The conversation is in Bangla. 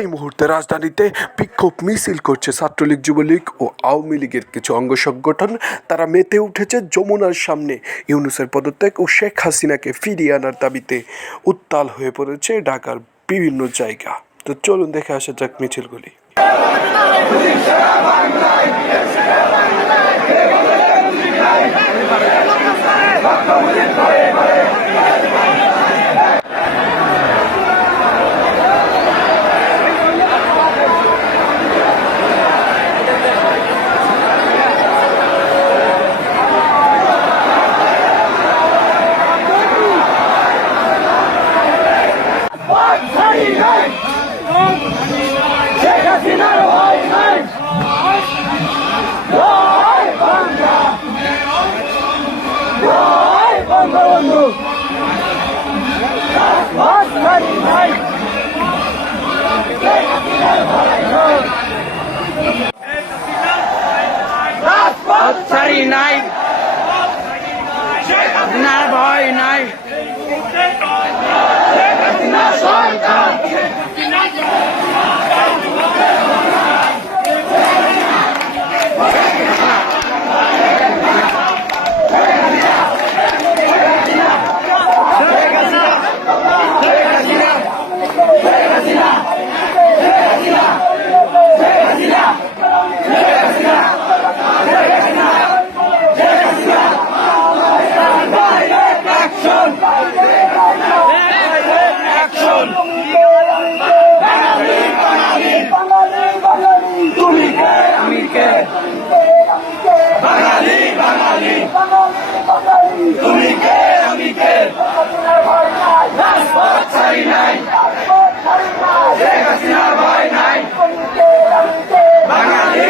এই মুহূর্তে রাজধানীতে বিক্ষোভ মিছিল করছে ছাত্রলীগ, যুবলীগ ও আওয়ামী লীগের কিছু অঙ্গ সংগঠন। তারা মেতে উঠেছে যমুনার সামনে। ইউনূসের পদত্যাগ ও শেখ হাসিনাকে ফিরিয়ে আনার দাবিতে উত্তাল হয়ে পড়েছে ঢাকার বিভিন্ন জায়গা। তো চলুন দেখে আসা যাক মিছিলগুলি। ছাড়ি নাই না ভয় নাই সরকার বাঙালি